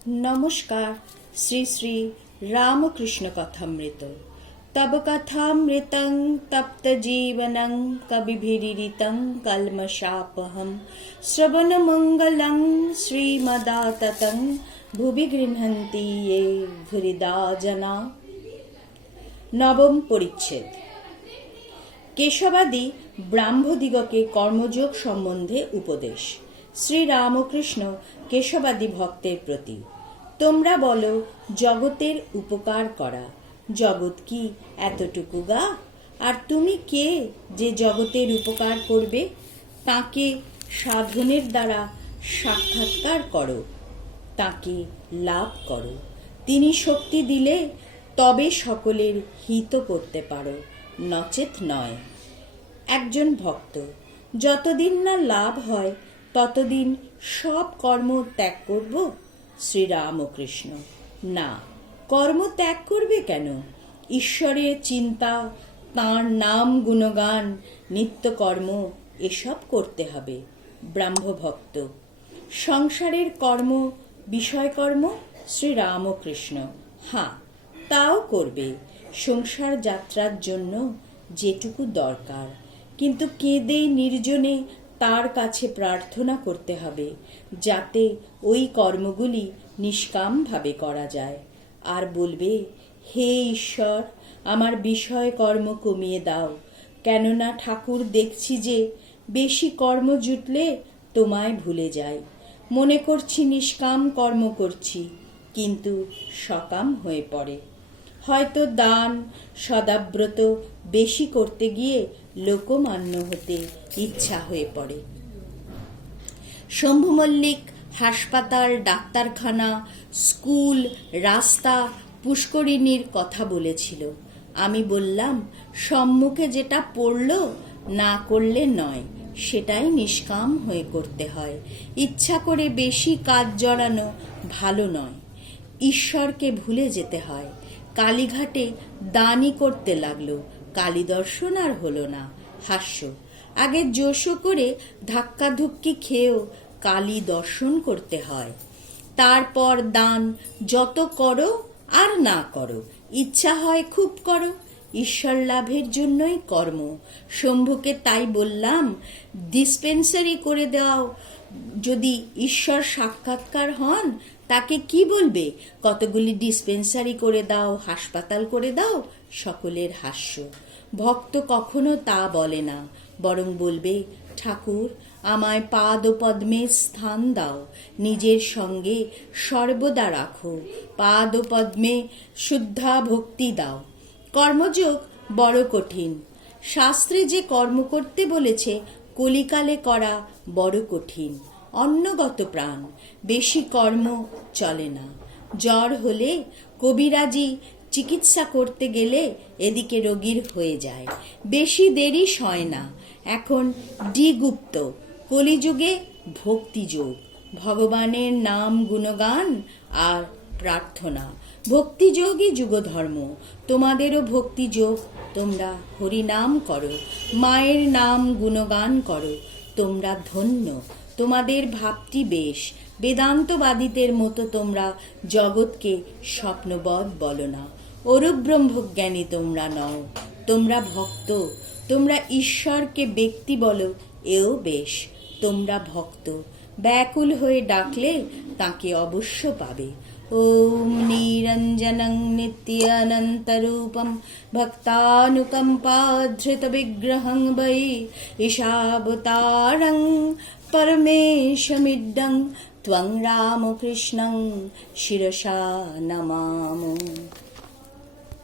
नमस्कार। श्री श्री रामकृष्ण कथामृत। तब कथामृतं तप्त जीवनं कविभिरीडितं कल्मषापहं श्रवणमंगलं श्रीमदाततं भुवि गृह्णन्ति ये भूरिदा जना। नवम परिच्छेद। केशवादी ब्राह्मदिगके कर्मयोग सम्बन्धे उपदेश। श्री रामकृष्ण केशवादी भक्तेर प्रति। তোমরা বলো জগতের উপকার করা। জগৎ কি এতটুকু গা? আর তুমি কে যে জগতের উপকার করবে? তাকে সাধনের দ্বারা সাক্ষাৎকার করো, তাকে লাভ করো। তিনি শক্তি দিলে তবে সকলের হিত করতে পারো, নচেত নয়। একজন ভক্ত, যতদিন না লাভ হয় ততদিন সব কর্ম ত্যাগ করব? শ্রীরামকৃষ্ণ: না, কর্ম ত্যাগ করবে কেন? ঈশ্বরের চিন্তা, তাঁর নাম গুণগান, নিত্যকর্ম এসব করতে হবে। ব্রাহ্মভক্ত: সংসারের কর্ম, বিষয়কর্ম? শ্রীরামকৃষ্ণ: হ্যাঁ, তাও করবে, সংসার যাত্রার জন্য যেটুকু দরকার। কিন্তু কেঁদে নির্জনে তার কাছে প্রার্থনা করতে হবে যাতে ওই কর্মগুলি নিষ্কামভাবে করা যায়। আর বলবে, হে ঈশ্বর, আমার বিষয় কর্ম কমিয়ে দাও, কেননা ঠাকুর দেখছি যে বেশি কর্ম জুটলে তোমায় ভুলে যাই। মনে করছি নিষ্কাম কর্ম করছি, কিন্তু সকাম হয়ে পড়ে। হয়তো দান সদাব্রত বেশি করতে গিয়ে লোকমান্য হতে ইচ্ছা হয়ে পড়ে। শম্ভু মল্লিক হাসপাতাল, ডাক্তারখানা, স্কুল, রাস্তা, পুষ্করিণীর কথা বলেছিল। আমি বললাম, সম্মুখে যেটা পড়ল না করলে নয়, সেটাই নিষ্কাম হয়ে করতে হয়। ইচ্ছা করে বেশি কাজ জড়ানো ভালো নয়। ঈশ্বরকে ভুলে যেতে হয়। কালীঘাটে দানই করতে লাগলো, কালী দর্শন আর হলো না। হাস্য। আগে জোশো করে ধাক্কাধুক্কি খেয়েও কালী দর্শন করতে হয়। তারপর দান যত করো আর না করো, ইচ্ছা হয় খুব করো। ঈশ্বর লাভের জন্যই কর্ম। শম্ভুকে তাই বললাম, ডিসপেন্সারি করে দাও। যদি ঈশ্বর সাক্ষাৎকার হন তাকে কি বলবে? কতগুলি ডিসপেন্সারি করে দাও, হাসপাতাল করে দাও। সকলের হাস্য। ভক্ত কখনো তা বলে না, বরং বলবে, ঠাকুর, আমায় পাদ পদ্মে স্থান দাও, নিজের সঙ্গে সর্বদা রাখো, পাদ পদ্মে শুদ্ধা ভক্তি দাও। কর্মযোগ বড় কঠিন। শাস্ত্রে যে কর্ম করতে বলেছে কলিকালে করা বড় কঠিন। অন্নগত প্রাণ, বেশি কর্ম চলে না। জ্বর হলে কবিরাজি চিকিৎসা করতে গেলে এদিকে রোগীর হয়ে যায়, বেশি দেরি হয় না। এখন গুপ্ত কলিযুগে ভক্তিযোগ, ভগবানের নাম গুণগান আর প্রার্থনা। ভক্তিযোগই যুগধর্ম। তোমাদেরও ভক্তিযোগ, তোমরা হরিনাম করো, মায়ের নাম গুণগান করো, তোমরা ধন্য। তোমাদের ভাবটি বেশ, বেদান্তবাদীদের মতো তোমরা জগৎকে স্বপ্নবৎ বলো না। অরূপ ব্রহ্মজ্ঞানী তোমরা নও, তোমরা ভক্ত। তোমরা ঈশ্বরকে ব্যক্তি বলো, এও বেশ। তোমরা ভক্ত, ব্যাকুল হয়ে ডাকলে তাকে অবশ্য পাবে। ওম নিরঞ্জনং নিত্যানন্তরূপম ভক্তানুকম্পাধৃত বিগ্রহং বৈ ঈশাবতারং পরমেশমিড্ডং ত্বং রামকৃষ্ণং শিরসা নমামো।